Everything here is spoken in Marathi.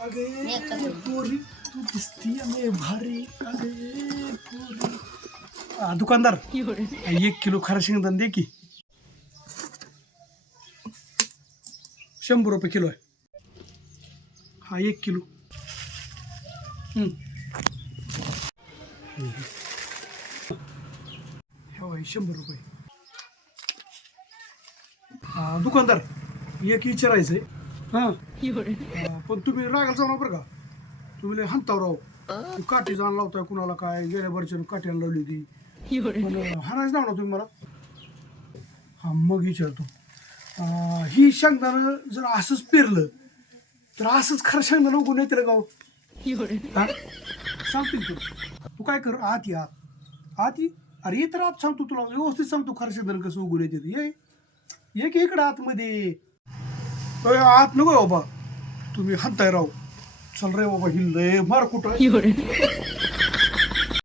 अगे पोरी तू दिसती लय भारी अगे पोरी. आ, दुकानदार एक किलो खरा शेंगदाण दे की. शंभर रुपये किलो आहे. हा एक किलो. हम्म. हे बघा, शंभर रुपये. हा दुकानदार एक विचारायचंय. हां. पण तुम्ही रागाला जाऊ नका बरं का. तुम्ही लय हंतावर राहू काठी जाण लावताय कुणाला काय? गेल्या वर्षी काठी लावली होती. पण हाणायच नाव ना तुम्ही मला. हा मग विचारतो. अं, ही शेंगदाणं जर असंच पेरलं तर असंच खरं शेंगदाणं उगून येते गाव हा? सांगतील तू. तू काय कर? आत ये. आत आत ये. अरे ये तर आत सांगतो तुला. व्यवस्थित सांगतो खरं शेंगदाणं कसं उगून येते ते. ये. ये की इकडं आतमध्ये. आत नको बाबा. तुम्ही हत्ताय राव. चल रे बाबा हिल मार कुठं?